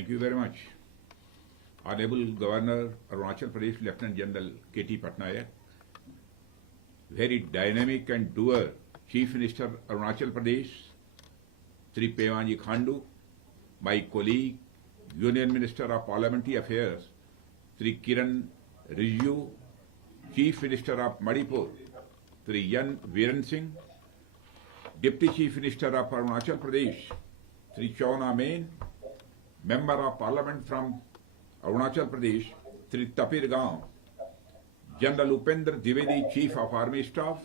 Thank you very much. Honorable Governor, Arunachal Pradesh Lieutenant General K.T. Patnaik, very dynamic and doer Chief Minister Arunachal Pradesh, Sri Pema Ji Khandu, my colleague, Union Minister of Parliamentary Affairs, Sri Kiran Rijiju, Chief Minister of Manipur, Sri Yan Viren Singh, Deputy Chief Minister of Arunachal Pradesh, Sri Chauna Main, Member of Parliament from Arunachal Pradesh, Sri Tapir Gaon, General Upendra Dwivedi, Chief of Army Staff,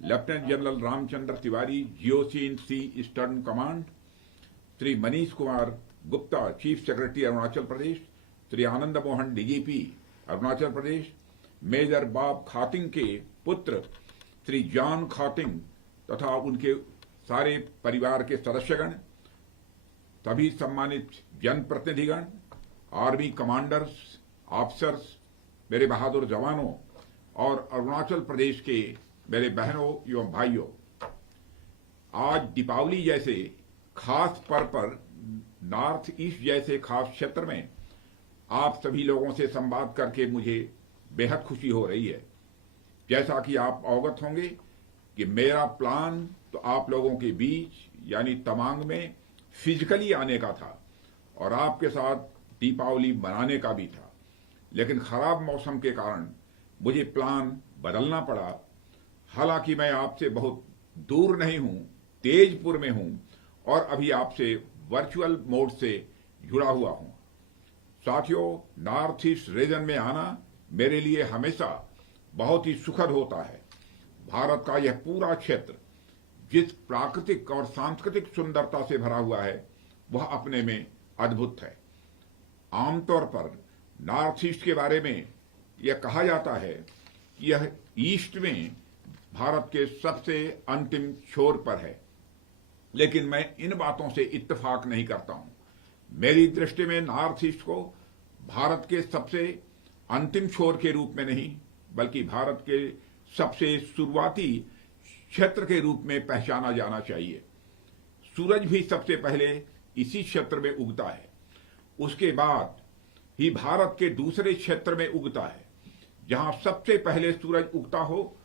Lieutenant General Ramchandra Tiwari, GOC in Sea Eastern Command, Sri Manish Kumar Gupta, Chief Secretary Arunachal Pradesh, Sri Anand Mohan DGP Arunachal Pradesh, major Bob Khathing के पुत्र Shri John Khathing तथा उनके सारे परिवार के सदस्यगण, सभी सम्मानित जनप्रतिनिधिगण, army commanders, officers, मेरे बहादुर जवानों और अरुणाचल प्रदेश के मेरे बहनों एवं भाइयों, आज दीपावली जैसे खास पर्व पर नॉर्थ ईस्ट जैसे खास क्षेत्र में आप सभी लोगों से संवाद करके मुझे बेहद खुशी हो रही है। जैसा कि आप अवगत होंगे कि मेरा प्लान तो आप लोगों के बीच यानी तवांग में फिजिकली आने का था और आपके साथ दीपावली मनाने का भी था, लेकिन खराब मौसम के कारण मुझे प्लान बदलना पड़ा। हालांकि मैं आपसे बहुत दूर नहीं हूं, तेजपुर में हूं और अभी आपसे वर्चुअल मोड से जुड़ा हुआ हूं। साथियों, नॉर्थ ईस्ट रीजन में आना मेरे लिए हमेशा बहुत ही सुखद होता है। भारत का यह पूरा क्षेत्र जिस प्राकृतिक और सांस्कृतिक सुंदरता से भरा हुआ है वह अपने में अद्भुत है। आमतौर पर नॉर्थ ईस्ट के बारे में यह कहा जाता है कि यह ईस्ट में भारत के सबसे अंतिम छोर पर है, लेकिन मैं इन बातों से इत्तेफाक नहीं करता हूं। मेरी दृष्टि में नॉर्थ ईस्ट को भारत के सबसे अंतिम छोर के रूप में नहीं बल्कि भारत के सबसे शुरुआती क्षेत्र के रूप में पहचाना जाना चाहिए। सूरज भी सबसे पहले इसी क्षेत्र में उगता है, उसके बाद ही भारत के दूसरे क्षेत्र में उगता है। जहां सबसे पहले सूरज उगता हो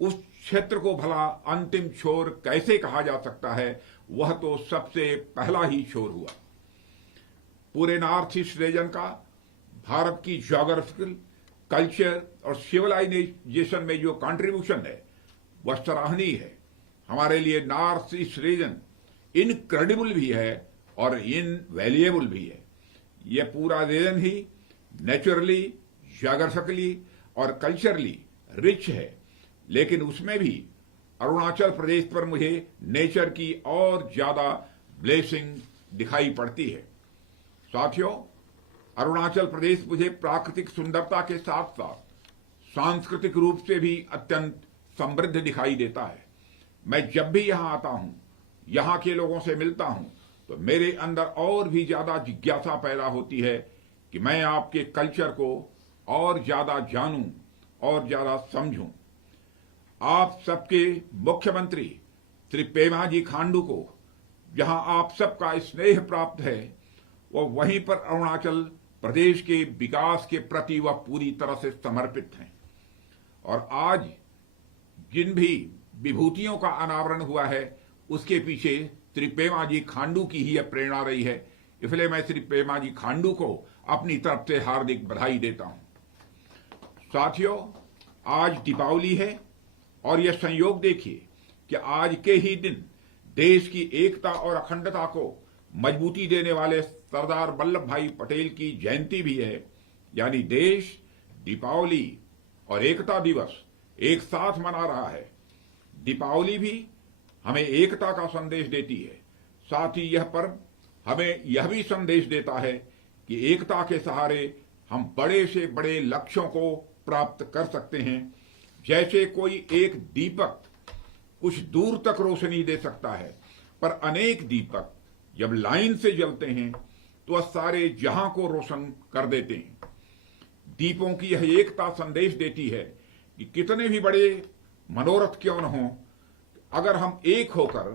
उस क्षेत्र को भला अंतिम छोर कैसे कहा जा सकता है? वह तो सबसे पहला ही छोर हुआ। पूरे नॉर्थ ईस्ट रीजन का भारत की ज्योग्राफिकल, कल्चर और सिविलाइजेशन में जो कंट्रीब्यूशन है वह सराहनीय है। हमारे लिए नॉर्थ ईस्ट रीजन इनक्रेडिबल भी है और इनवैल्यूएबल भी है। यह पूरा रीजन ही नेचुरली, ज्योग्राफिकली और कल्चरली रिच है, लेकिन उसमें भी अरुणाचल प्रदेश पर मुझे नेचर की और ज्यादा ब्लेसिंग दिखाई पड़ती है। साथियों, अरुणाचल प्रदेश मुझे प्राकृतिक सुंदरता के साथ साथ सांस्कृतिक रूप से भी अत्यंत समृद्ध दिखाई देता है। मैं जब भी यहां आता हूं, यहां के लोगों से मिलता हूं, तो मेरे अंदर और भी ज्यादा जिज्ञासा पैदा होती है कि मैं आपके कल्चर को और ज्यादा जानूं और ज्यादा समझूं। आप सबके मुख्यमंत्री श्री पेमा जी खांडू को जहां आप सबका स्नेह प्राप्त है, वह वहीं पर अरुणाचल प्रदेश के विकास के प्रति वह पूरी तरह से समर्पित हैं। और आज जिन भी विभूतियों का अनावरण हुआ है उसके पीछे श्री पेमा जी खांडू की ही प्रेरणा रही है। इसलिए मैं श्री पेमा जी खांडू को अपनी तरफ से हार्दिक बधाई देता हूं। साथियों, आज दीपावली है और यह संयोग देखिए कि आज के ही दिन देश की एकता और अखंडता को मजबूती देने वाले सरदार वल्लभ भाई पटेल की जयंती भी है। यानी देश दीपावली और एकता दिवस एक साथ मना रहा है। दीपावली भी हमें एकता का संदेश देती है, साथ ही यह पर्व हमें यह भी संदेश देता है कि एकता के सहारे हम बड़े से बड़े लक्ष्यों को प्राप्त कर सकते हैं। जैसे कोई एक दीपक कुछ दूर तक रोशनी दे सकता है, पर अनेक दीपक जब लाइन से जलते हैं तो वह सारे जहां को रोशन कर देते हैं। दीपों की यह एकता संदेश देती है कि कितने भी बड़े मनोरथ क्यों न हों, अगर हम एक होकर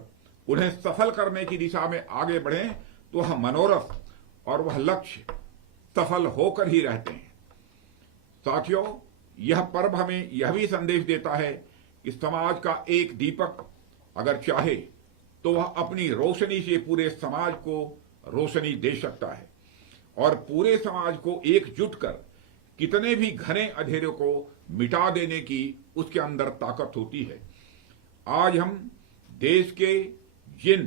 उन्हें सफल करने की दिशा में आगे बढ़ें तो वह मनोरथ और वह लक्ष्य सफल होकर ही रहते हैं। साथियों, यह पर्व हमें यह भी संदेश देता है कि समाज का एक दीपक अगर चाहे तो वह अपनी रोशनी से पूरे समाज को रोशनी दे सकता है और पूरे समाज को एकजुट कर कितने भी घने अंधेरे को मिटा देने की उसके अंदर ताकत होती है। आज हम देश के जिन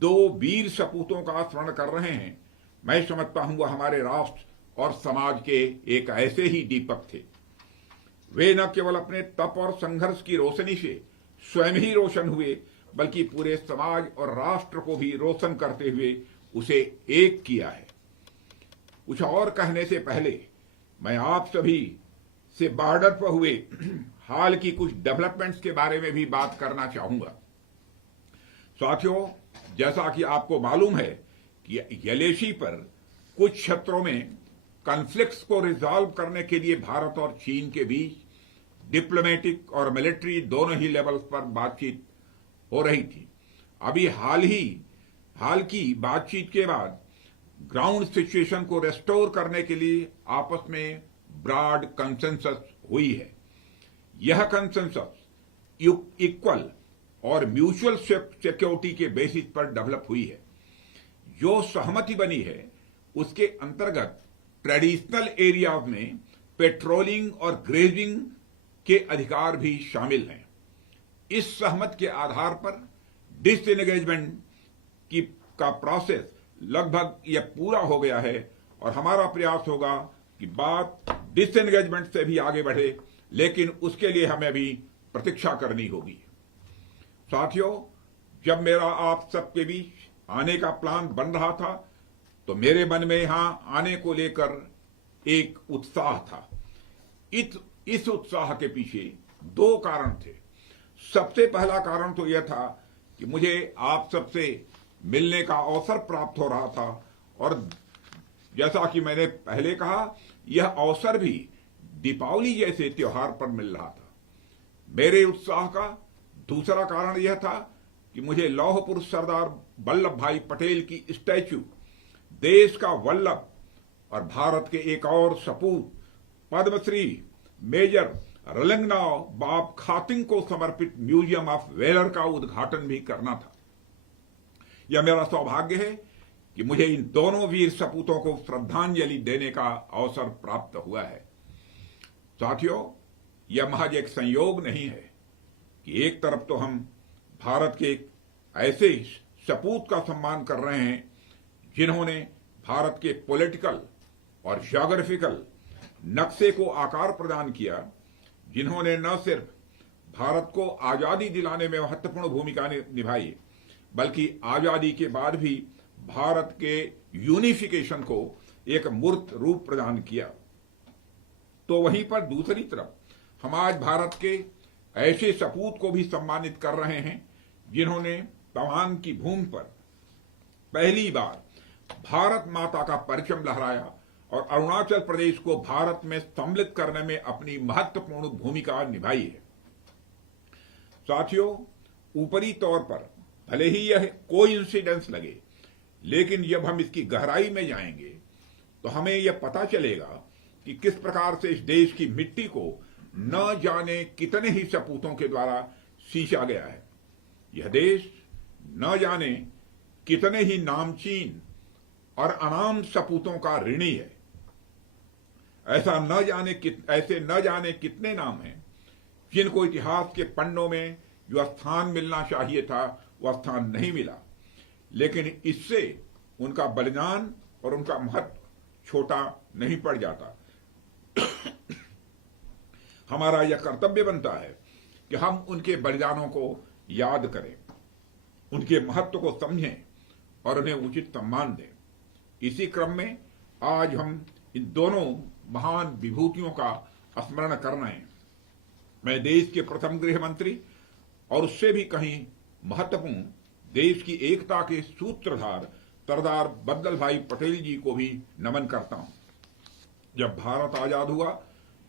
2 वीर सपूतों का स्मरण कर रहे हैं, मैं समझता हूं वह हमारे राष्ट्र और समाज के एक ऐसे ही दीपक थे। वे न केवल अपने तप और संघर्ष की रोशनी से स्वयं ही रोशन हुए, बल्कि पूरे समाज और राष्ट्र को भी रोशन करते हुए उसे एक किया है। कुछ और कहने से पहले मैं आप सभी से बॉर्डर पर हुए हाल की कुछ डेवलपमेंट्स के बारे में भी बात करना चाहूंगा। साथियों, जैसा कि आपको मालूम है कि येलेशी पर कुछ क्षेत्रों में कॉन्फ्लिक्ट्स को रिजॉल्व करने के लिए भारत और चीन के बीच डिप्लोमेटिक और मिलिट्री दोनों ही लेवल्स पर बातचीत हो रही थी। अभी हाल की बातचीत के बाद ग्राउंड सिचुएशन को रेस्टोर करने के लिए आपस में ब्रॉड कंसेंसस हुई है। यह कंसेंसस इक्वल और म्यूचुअल सिक्योरिटी के बेसिस पर डेवलप हुई है। जो सहमति बनी है उसके अंतर्गत ट्रेडिशनल एरियाज में पेट्रोलिंग और ग्रेजिंग के अधिकार भी शामिल हैं। इस सहमति के आधार पर डिसएंगेजमेंट का प्रोसेस लगभग यह पूरा हो गया है और हमारा प्रयास होगा कि बात डिसएंगेजमेंट से भी आगे बढ़े, लेकिन उसके लिए हमें भी प्रतीक्षा करनी होगी। साथियों, जब मेरा आप सबके बीच आने का प्लान बन रहा था तो मेरे मन में यहां आने को लेकर एक उत्साह था। इस उत्साह के पीछे 2 कारण थे। सबसे पहला कारण तो यह था कि मुझे आप सबसे मिलने का अवसर प्राप्त हो रहा था और जैसा कि मैंने पहले कहा, यह अवसर भी दीपावली जैसे त्योहार पर मिल रहा था। मेरे उत्साह का दूसरा कारण यह था कि मुझे लौह पुरुष सरदार वल्लभ भाई पटेल की स्टैच्यू, देश का वल्लभ और भारत के एक और सपूत पद्मश्री मेजर रलंगनाव बाप खातिंग को समर्पित म्यूजियम ऑफ वेलर का उद्घाटन भी करना था। यह मेरा सौभाग्य है कि मुझे इन दोनों वीर सपूतों को श्रद्धांजलि देने का अवसर प्राप्त हुआ है। साथियों, यह महज एक संयोग नहीं है कि एक तरफ तो हम भारत के एक ऐसे सपूत का सम्मान कर रहे हैं जिन्होंने भारत के पॉलिटिकल और ज्योग्राफिकल नक्शे को आकार प्रदान किया, जिन्होंने न सिर्फ भारत को आजादी दिलाने में महत्वपूर्ण भूमिका निभाई, बल्कि आजादी के बाद भी भारत के यूनिफिकेशन को एक मूर्त रूप प्रदान किया। तो वहीं पर दूसरी तरफ हम आज भारत के ऐसे सपूत को भी सम्मानित कर रहे हैं जिन्होंने तवांग की भूमि पर पहली बार भारत माता का परचम लहराया और अरुणाचल प्रदेश को भारत में सम्मिलित करने में अपनी महत्वपूर्ण भूमिका निभाई है। साथियों, ऊपरी तौर पर भले ही यह कोइंसिडेंस लगे, लेकिन जब हम इसकी गहराई में जाएंगे तो हमें यह पता चलेगा कि किस प्रकार से इस देश की मिट्टी को न जाने कितने ही सपूतों के द्वारा सींचा गया है। यह देश न जाने कितने ही नामचीन और अनाम सपूतों का ऋणी है। ऐसे न जाने कितने नाम हैं जिनको इतिहास के पन्नों में जो स्थान मिलना चाहिए था वह स्थान नहीं मिला, लेकिन इससे उनका बलिदान और उनका महत्व छोटा नहीं पड़ जाता। हमारा यह कर्तव्य बनता है कि हम उनके बलिदानों को याद करें, उनके महत्व को समझें और उन्हें उचित सम्मान दें। इसी क्रम में आज हम इन दोनों महान विभूतियों का स्मरण कर रहे हैं। मैं देश के प्रथम गृह मंत्री और उससे भी कहीं महत्वपूर्ण देश की एकता के सूत्रधार सरदार वल्लभ भाई पटेल जी को भी नमन करता हूं। जब भारत आजाद हुआ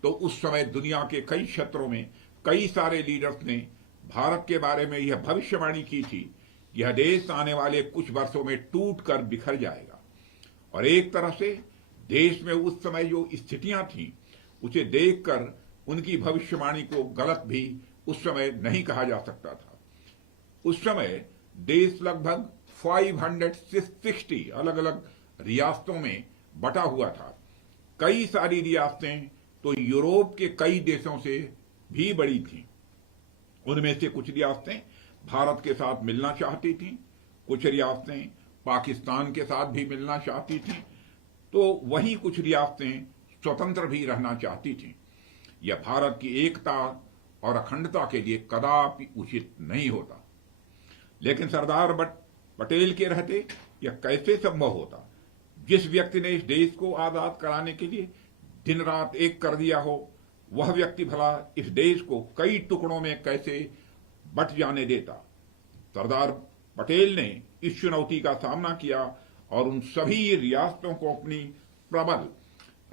तो उस समय दुनिया के कई क्षेत्रों में कई सारे लीडर्स ने भारत के बारे में यह भविष्यवाणी की थी, यह देश आने वाले कुछ वर्षों में टूट कर बिखर जाएगा और एक तरह से देश में उस समय जो स्थितियां थी उसे देखकर उनकी भविष्यवाणी को गलत भी उस समय नहीं कहा जा सकता था। उस समय देश लगभग 560 अलग अलग रियासतों में बटा हुआ था। कई सारी रियासतें तो यूरोप के कई देशों से भी बड़ी थीं। उनमें से कुछ रियासतें भारत के साथ मिलना चाहती थीं, कुछ रियासतें पाकिस्तान के साथ भी मिलना चाहती थीं, तो वहीं कुछ रियासतें स्वतंत्र भी रहना चाहती थीं। यह भारत की एकता और अखंडता के लिए कदापि उचित नहीं होता। लेकिन सरदार पटेल के रहते यह कैसे संभव होता? जिस व्यक्ति ने इस देश को आजाद कराने के लिए दिन रात एक कर दिया हो, वह व्यक्ति भला इस देश को कई टुकड़ों में कैसे बट जाने देता? सरदार पटेल ने इस चुनौती का सामना किया और उन सभी रियासतों को अपनी प्रबल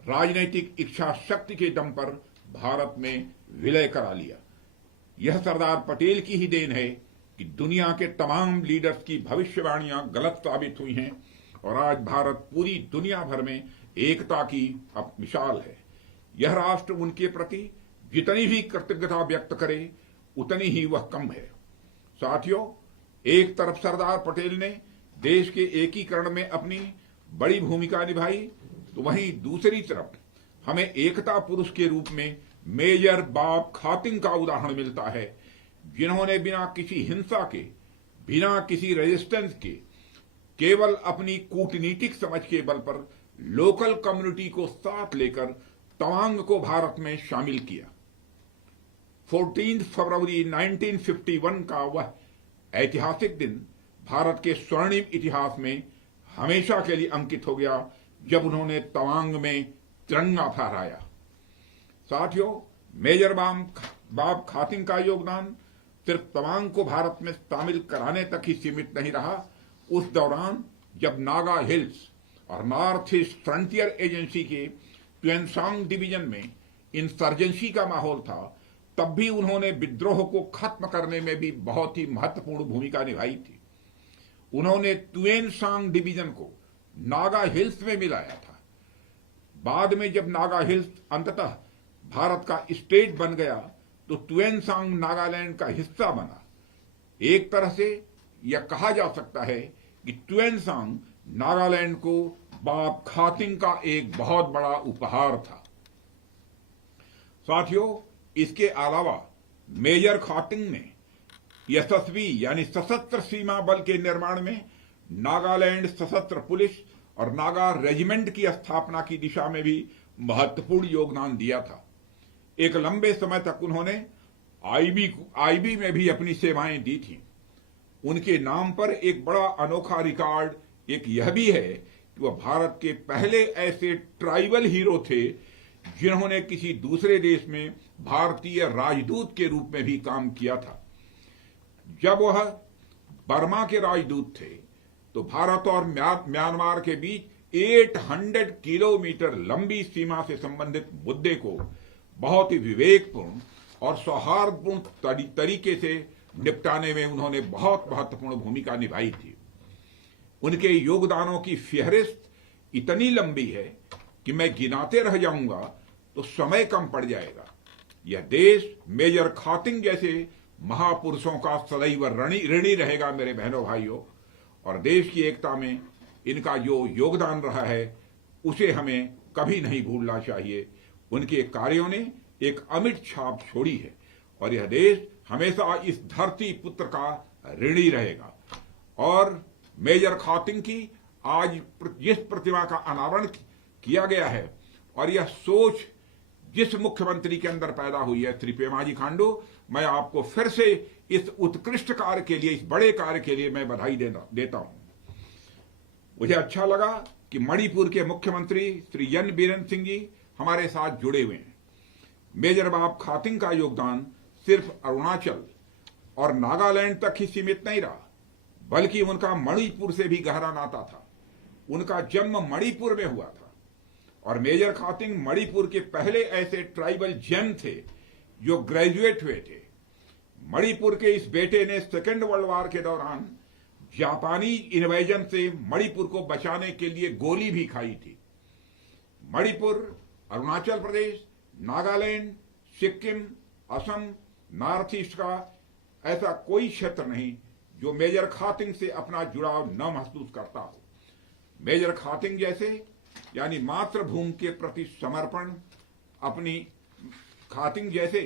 राजनीतिक इच्छा शक्ति के दम पर भारत में विलय करा लिया। यह सरदार पटेल की ही देन है कि दुनिया के तमाम लीडर्स की भविष्यवाणियां गलत साबित हुई हैं और आज भारत पूरी दुनिया भर में एकता की मिसाल है। यह राष्ट्र उनके प्रति जितनी भी कृतज्ञता व्यक्त करे उतनी ही वह कम है। साथियों, एक तरफ सरदार पटेल ने देश के एकीकरण में अपनी बड़ी भूमिका निभाई, तो वहीं दूसरी तरफ हमें एकता पुरुष के रूप में मेजर बाब खातिंग का उदाहरण मिलता है, जिन्होंने बिना किसी हिंसा के, बिना किसी रेजिस्टेंस के, केवल अपनी कूटनीतिक समझ के बल पर लोकल कम्युनिटी को साथ लेकर तवांग को भारत में शामिल किया। 14 फरवरी 1951 का वह ऐतिहासिक दिन भारत के स्वर्णिम इतिहास में हमेशा के लिए अंकित हो गया, जब उन्होंने तवांग में तिरंगा फहराया। साथियों, मेजर बाब खातिंग का योगदान सिर्फ तवांग को भारत में शामिल कराने तक ही सीमित नहीं रहा। उस दौरान जब नागा हिल्स और नॉर्थ ईस्ट फ्रंटियर एजेंसी के ट्वेनसांग डिवीजन में इंसर्जेंसी का माहौल था, तब भी उन्होंने विद्रोह को खत्म करने में भी बहुत ही महत्वपूर्ण भूमिका निभाई थी। उन्होंने ट्वेनसांग डिवीजन को नागा हिल्स में मिलाया था। बाद में जब नागा हिल्स अंततः भारत का स्टेट बन गया, तो ट्वेनसांग नागालैंड का हिस्सा बना। एक तरह से यह कहा जा सकता है कि ट्वेनसांग नागालैंड को बाब खातिंग का एक बहुत बड़ा उपहार था। साथियों, इसके अलावा मेजर खातिंग ने यशस्वी यानी सशस्त्र सीमा बल के निर्माण में नागालैंड सशस्त्र पुलिस और नागा रेजिमेंट की स्थापना की दिशा में भी महत्वपूर्ण योगदान दिया था। एक लंबे समय तक उन्होंने आईबी में भी अपनी सेवाएं दी थी। उनके नाम पर एक बड़ा अनोखा रिकॉर्ड एक यह भी है कि वह भारत के पहले ऐसे ट्राइबल हीरो थे जिन्होंने किसी दूसरे देश में भारतीय राजदूत के रूप में भी काम किया था। जब वह बर्मा के राजदूत थे, तो भारत और म्यांमार के बीच 800 किलोमीटर लंबी सीमा से संबंधित मुद्दे को बहुत ही विवेकपूर्ण और सौहार्दपूर्ण तरीके से निपटाने में उन्होंने बहुत महत्वपूर्ण भूमिका निभाई थी। उनके योगदानों की फहरिस्त इतनी लंबी है कि मैं गिनाते रह जाऊंगा तो समय कम पड़ जाएगा। यह देश मेजर खातिंग जैसे महापुरुषों का सदैव ऋणी रहेगा मेरे बहनों भाइयों, और देश की एकता में इनका जो योगदान रहा है उसे हमें कभी नहीं भूलना चाहिए। उनके कार्यों ने एक अमिट छाप छोड़ी है और यह देश हमेशा इस धरती पुत्र का ऋणी रहेगा। और मेजर खातिंग की आज जिस प्रतिमा का अनावरण किया गया है और यह सोच जिस मुख्यमंत्री के अंदर पैदा हुई है, श्री पेमाजी खांडू, मैं आपको फिर से इस उत्कृष्ट कार्य के लिए, इस बड़े कार्य के लिए मैं बधाई देता हूं। मुझे अच्छा लगा कि मणिपुर के मुख्यमंत्री श्री एन बीरेन सिंह जी हमारे साथ जुड़े हुए हैं। मेजर बाब खातिंग का योगदान सिर्फ अरुणाचल और नागालैंड तक ही सीमित नहीं रहा, बल्कि उनका मणिपुर से भी गहरा नाता था। उनका जन्म मणिपुर में हुआ था और मेजर खातिंग मणिपुर के पहले ऐसे ट्राइबल जेम थे जो ग्रेजुएट हुए थे। मणिपुर के इस बेटे ने सेकेंड वर्ल्ड वॉर के दौरान जापानी इन्वेजन से मणिपुर को बचाने के लिए गोली भी खाई थी। मणिपुर, अरुणाचल प्रदेश, नागालैंड, सिक्किम, असम, नॉर्थ ईस्ट का ऐसा कोई क्षेत्र नहीं जो मेजर खातिंग से अपना जुड़ाव न महसूस करता हो। मेजर खातिंग जैसे यानी मातृभूमि के प्रति समर्पण, अपनी खातिंग जैसे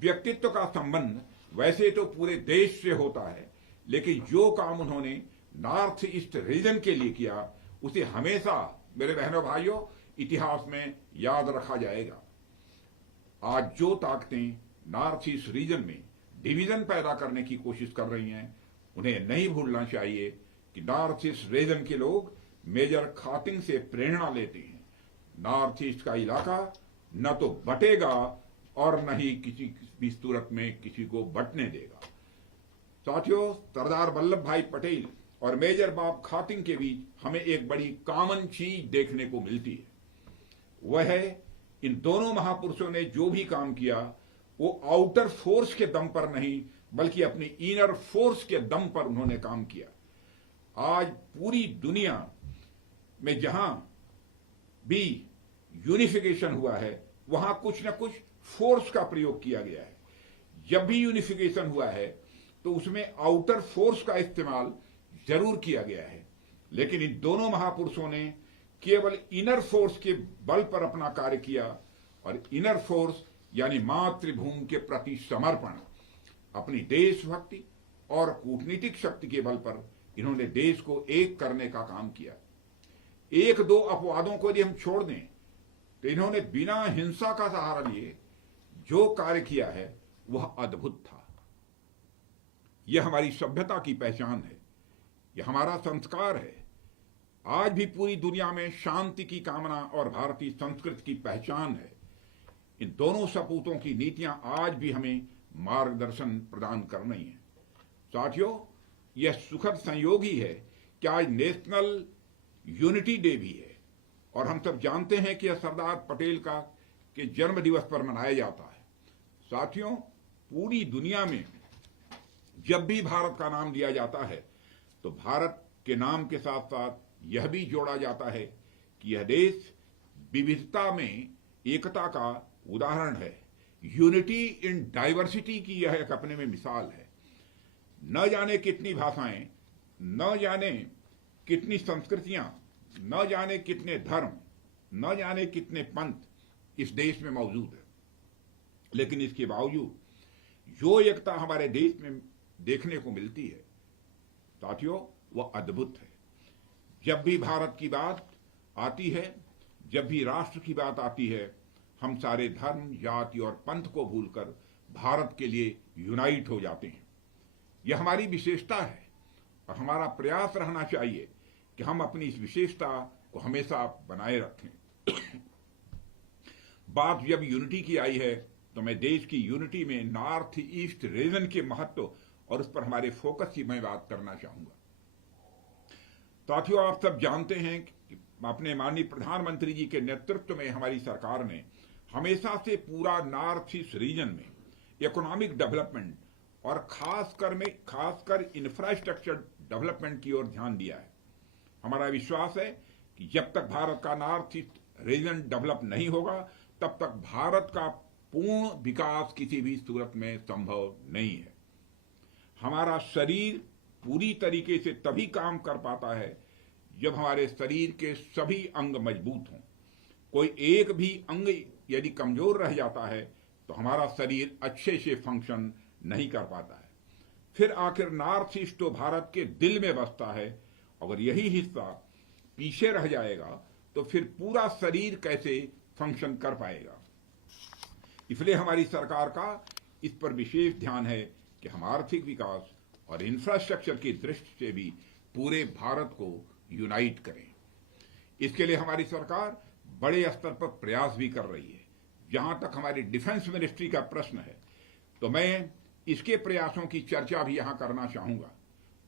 व्यक्तित्व का संबंध वैसे तो पूरे देश से होता है, लेकिन जो काम उन्होंने नॉर्थ ईस्ट रीजन के लिए किया उसे हमेशा मेरे बहनों भाइयों इतिहास में याद रखा जाएगा। आज जो ताकतें नॉर्थ ईस्ट रीजन में डिवीजन पैदा करने की कोशिश कर रही हैं, उन्हें नहीं भूलना चाहिए कि नॉर्थ ईस्ट रीजन के लोग मेजर खातिंग से प्रेरणा लेते हैं। नॉर्थ ईस्ट का इलाका न तो बटेगा और न ही किसी भी सूरत में किसी को बंटने देगा। साथियों, सरदार वल्लभ भाई पटेल और मेजर बॉब खातिंग के बीच हमें एक बड़ी कॉमन चीज देखने को मिलती है। वह है इन दोनों महापुरुषों ने जो भी काम किया वो आउटर फोर्स के दम पर नहीं बल्कि अपनी इनर फोर्स के दम पर उन्होंने काम किया। आज पूरी दुनिया में जहां भी यूनिफिकेशन हुआ है वहां कुछ न कुछ फोर्स का प्रयोग किया गया है। जब भी यूनिफिकेशन हुआ है तो उसमें आउटर फोर्स का इस्तेमाल जरूर किया गया है, लेकिन इन दोनों महापुरुषों ने केवल इनर फोर्स के बल पर अपना कार्य किया और इनर फोर्स यानी मातृभूमि के प्रति समर्पण, अपनी देशभक्ति और कूटनीतिक शक्ति के बल पर इन्होंने देश को एक करने का काम किया। एक दो अपवादों को यदि हम छोड़ दें तो इन्होंने बिना हिंसा का सहारा लिए जो कार्य किया है वह अद्भुत था। यह हमारी सभ्यता की पहचान है, यह हमारा संस्कार है। आज भी पूरी दुनिया में शांति की कामना और भारतीय संस्कृति की पहचान है। इन दोनों सपूतों की नीतियां आज भी हमें मार्गदर्शन प्रदान कर रही हैं। साथियों, यह सुखद संयोग ही है कि आज नेशनल यूनिटी डे भी है और हम सब जानते हैं कि यह सरदार पटेल का के जन्म दिवस पर मनाया जाता है। साथियों, पूरी दुनिया में जब भी भारत का नाम लिया जाता है तो भारत के नाम के साथ साथ यह भी जोड़ा जाता है कि यह देश विविधता में एकता का उदाहरण है। यूनिटी इन डाइवर्सिटी की यह एक अपने में मिसाल है। न जाने कितनी भाषाएं, न जाने कितनी संस्कृतियां, न जाने कितने धर्म, न जाने कितने पंथ इस देश में मौजूद है, लेकिन इसके बावजूद जो एकता हमारे देश में देखने को मिलती है साथियों, वह अद्भुत है। जब भी भारत की बात आती है, जब भी राष्ट्र की बात आती है, हम सारे धर्म, जाति और पंथ को भूलकर भारत के लिए यूनाइट हो जाते हैं। यह हमारी विशेषता है और हमारा प्रयास रहना चाहिए कि हम अपनी इस विशेषता को हमेशा बनाए रखें। बात जब यूनिटी की आई है तो मैं देश की यूनिटी में नॉर्थ ईस्ट रीजन के महत्व और उस पर हमारे फोकस की मैं बात करना चाहूंगा। साथियों, आप सब जानते हैं कि अपने माननीय प्रधानमंत्री जी के नेतृत्व में हमारी सरकार ने हमेशा से पूरा नॉर्थ ईस्ट रीजन में इकोनॉमिक डेवलपमेंट और खासकर इंफ्रास्ट्रक्चर डेवलपमेंट की ओर ध्यान दिया है। हमारा विश्वास है कि जब तक भारत का नॉर्थ ईस्ट रीजन डेवलप नहीं होगा तब तक भारत का पूर्ण विकास किसी भी सूरत में संभव नहीं है। हमारा शरीर पूरी तरीके से तभी काम कर पाता है जब हमारे शरीर के सभी अंग मजबूत हों। कोई एक भी अंग यदि कमजोर रह जाता है तो हमारा शरीर अच्छे से फंक्शन नहीं कर पाता है। फिर आखिर नॉर्थ ईस्ट तो भारत के दिल में बसता है, अगर यही हिस्सा पीछे रह जाएगा तो फिर पूरा शरीर कैसे फंक्शन कर पाएगा। इसलिए हमारी सरकार का इस पर विशेष ध्यान है कि हम आर्थिक विकास और इंफ्रास्ट्रक्चर की दृष्टि से भी पूरे भारत को यूनाइट करें। इसके लिए हमारी सरकार बड़े स्तर पर प्रयास भी कर रही है। जहां तक हमारी डिफेंस मिनिस्ट्री का प्रश्न है तो मैं इसके प्रयासों की चर्चा भी यहां करना चाहूंगा।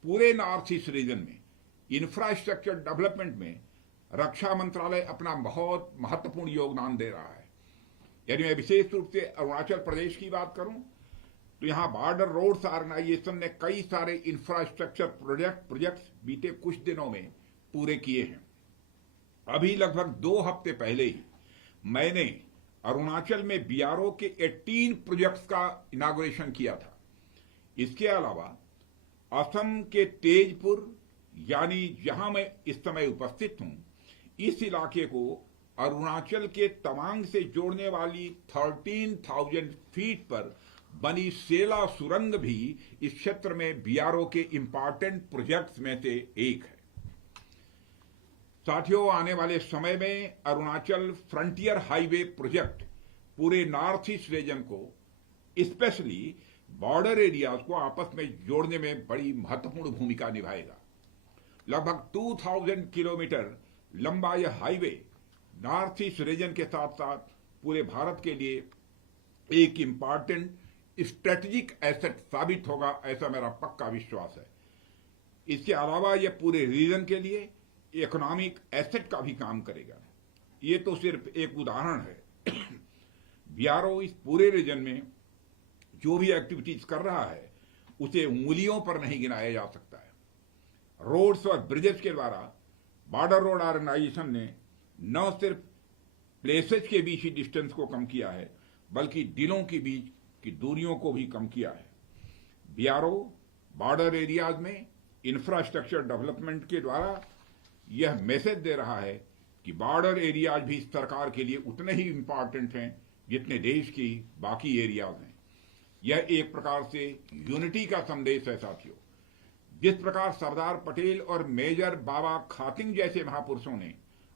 पूरे नॉर्थ ईस्ट रीजन में इंफ्रास्ट्रक्चर डेवलपमेंट में रक्षा मंत्रालय अपना बहुत महत्वपूर्ण योगदान दे रहा है। यदि मैं विशेष रूप से अरुणाचल प्रदेश की बात करूं तो यहाँ बॉर्डर रोड्स ऑर्गेनाइजेशन ने कई सारे इंफ्रास्ट्रक्चर प्रोजेक्ट्स बीते कुछ दिनों में पूरे किए हैं। अभी लगभग 2 हफ्ते पहले ही मैंने अरुणाचल में बीआरओ के 18 प्रोजेक्ट्स का इनागुरेशन किया था। इसके अलावा असम के तेजपुर, यानी जहां मैं इस समय उपस्थित हूं, इस इलाके को अरुणाचल के तवांग से जोड़ने वाली 13,000 फीट पर बनी सेला सुरंग भी इस क्षेत्र में बीआरओ के इंपॉर्टेंट प्रोजेक्ट्स में से एक है। साथियों, आने वाले समय में अरुणाचल फ्रंटियर हाईवे प्रोजेक्ट पूरे नॉर्थ ईस्ट रीजन को, स्पेशली बॉर्डर एरियाज को आपस में जोड़ने में बड़ी महत्वपूर्ण भूमिका निभाएगा। लगभग 2000 किलोमीटर लंबा यह हाईवे नॉर्थ ईस्ट रीजन के साथ साथ पूरे भारत के लिए एक इंपॉर्टेंट स्ट्रेटेजिक एसेट साबित होगा, ऐसा मेरा पक्का विश्वास है। इसके अलावा यह पूरे रीजन के लिए इकोनॉमिक एसेट का भी काम करेगा। ये तो सिर्फ एक उदाहरण है। बीआरओ इस पूरे रीजन में जो भी एक्टिविटीज कर रहा है उसे उंगलियों पर नहीं गिनाया जा सकता है। रोड्स और ब्रिजेस के द्वारा बॉर्डर रोड ऑर्गेनाइजेशन ने न सिर्फ प्लेसेस के बीच ही डिस्टेंस को कम किया है, बल्कि दिलों के बीच की दूरियों को भी कम किया है। बीआरओ बॉर्डर एरियाज में इंफ्रास्ट्रक्चर डेवलपमेंट के द्वारा यह मैसेज दे रहा है कि बॉर्डर एरियाज भी सरकार के लिए उतने ही इंपॉर्टेंट हैं जितने देश की बाकी एरियाज हैं। यह एक प्रकार से यूनिटी का संदेश है। साथियों, जिस प्रकार सरदार पटेल और मेजर बाबा खातिंग जैसे महापुरुषों ने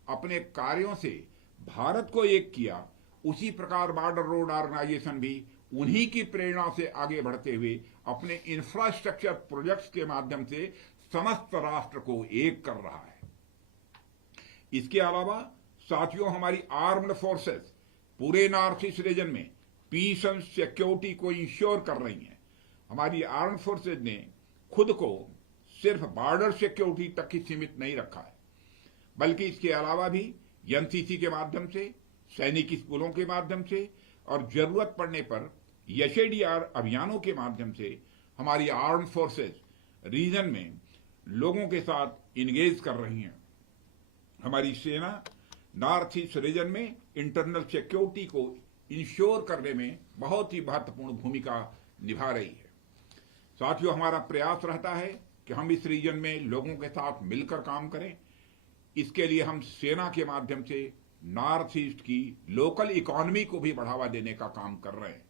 अपने कार्यों से भारत को एक किया, उसी प्रकार बॉर्डर रोड ऑर्गेनाइजेशन भी उन्हीं की प्रेरणा से आगे बढ़ते हुए अपने इंफ्रास्ट्रक्चर प्रोजेक्ट्स के माध्यम से समस्त राष्ट्र को एक कर रहा है। इसके अलावा साथियों, हमारी आर्म्ड फोर्सेस पूरे नॉर्थ ईस्ट रीजन में पीस एंड सिक्योरिटी को इंश्योर कर रही हैं। हमारी आर्म्ड फोर्सेस ने खुद को सिर्फ बॉर्डर सिक्योरिटी तक ही सीमित नहीं रखा है, बल्कि इसके अलावा भी एनसीसी के माध्यम से, सैनिक स्कूलों के माध्यम से और जरूरत पड़ने पर एसएडीआर अभियानों के माध्यम से हमारी आर्म्ड फोर्सेस रीजन में लोगों के साथ इंगेज कर रही हैं। हमारी सेना नॉर्थ ईस्ट रीजन में इंटरनल सिक्योरिटी को इंश्योर करने में बहुत ही महत्वपूर्ण भूमिका निभा रही है। साथियों, हमारा प्रयास रहता है कि हम इस रीजन में लोगों के साथ मिलकर काम करें। इसके लिए हम सेना के माध्यम से नॉर्थ ईस्ट की लोकल इकोनॉमी को भी बढ़ावा देने का काम कर रहे हैं।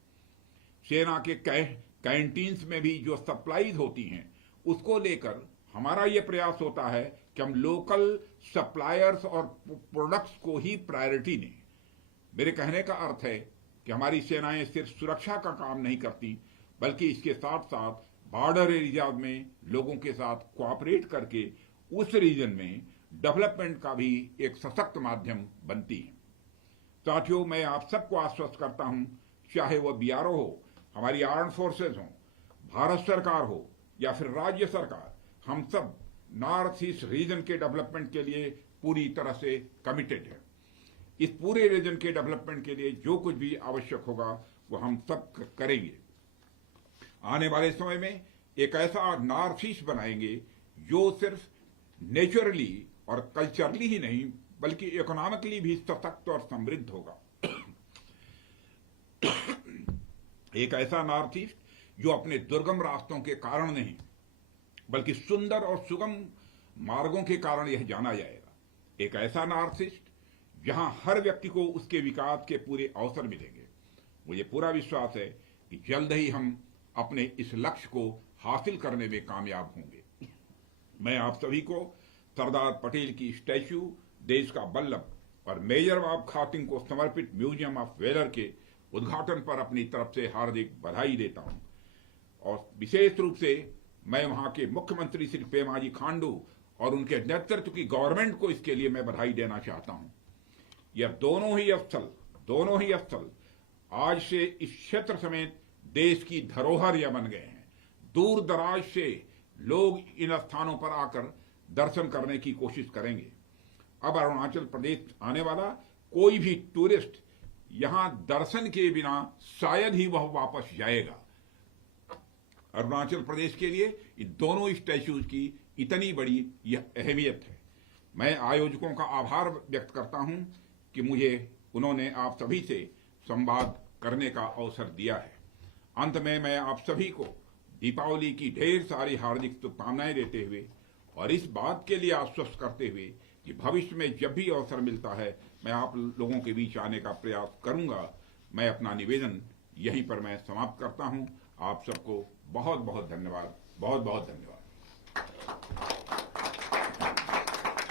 सेना के कैंटीन्स में भी जो सप्लाईज होती हैं, उसको लेकर हमारा यह प्रयास होता है कि हम लोकल सप्लायर्स और प्रोडक्ट्स को ही प्रायोरिटी दें। मेरे कहने का अर्थ है कि हमारी सेनाएं सिर्फ सुरक्षा का काम नहीं करती, बल्कि इसके साथ साथ बॉर्डर एरिया में लोगों के साथ कोऑपरेट करके उस रीजन में डेवलपमेंट का भी एक सशक्त माध्यम बनती है। साथियों, मैं आप सबको आश्वस्त करता हूं, चाहे वह बीआरओ हो, हमारी आर्म्ड फोर्सेज हो, भारत सरकार हो या फिर राज्य सरकार, हम सब नॉर्थ ईस्ट रीजन के डेवलपमेंट के लिए पूरी तरह से कमिटेड है। इस पूरे रीजन के डेवलपमेंट के लिए जो कुछ भी आवश्यक होगा वो हम सब करेंगे। आने वाले समय में एक ऐसा नॉर्थ ईस्ट बनाएंगे जो सिर्फ नेचुरली और कल्चरली ही नहीं, बल्कि इकोनॉमिकली भी सशक्त और समृद्ध होगा। एक ऐसा नॉर्थ ईस्ट जो अपने दुर्गम रास्तों के कारण नहीं, बल्कि सुंदर और सुगम मार्गों के कारण यह जाना जाएगा। एक ऐसा नॉर्थ ईस्ट जहां हर व्यक्ति को उसके विकास के पूरे अवसर मिलेंगे। मुझे पूरा विश्वास है कि जल्द ही हम अपने इस लक्ष्य को हासिल करने में कामयाब होंगे। मैं आप सभी को सरदार पटेल की स्टैच्यू, देश का बल्लभ और मेजर बाबा खातिंग को समर्पित म्यूजियम ऑफ वेलर के उद्घाटन पर अपनी तरफ से हार्दिक बधाई देता हूं। और विशेष रूप से मैं वहां के मुख्यमंत्री श्री पेमाजी खांडू और उनके नेतृत्व की गवर्नमेंट को इसके लिए मैं बधाई देना चाहता हूं। यह दोनों ही स्थल आज से इस क्षेत्र समेत देश की धरोहर यह बन गए हैं। दूर दराज से लोग इन स्थानों पर आकर दर्शन करने की कोशिश करेंगे। अब अरुणाचल प्रदेश आने वाला कोई भी टूरिस्ट यहां दर्शन के बिना शायद ही वह वापस जाएगा। अरुणाचल प्रदेश के लिए इन दोनों स्टैच्यूज की इतनी बड़ी यह अहमियत है। मैं आयोजकों का आभार व्यक्त करता हूं कि मुझे उन्होंने आप सभी से संवाद करने का अवसर दिया है। अंत में मैं आप सभी को दीपावली की ढेर सारी हार्दिक शुभकामनाएं देते हुए और इस बात के लिए आश्वस्त करते हुए कि भविष्य में जब भी अवसर मिलता है मैं आप लोगों के बीच आने का प्रयास करूंगा। मैं अपना निवेदन यहीं पर मैं समाप्त करता हूं। आप सबको बहुत बहुत धन्यवाद, बहुत बहुत धन्यवाद।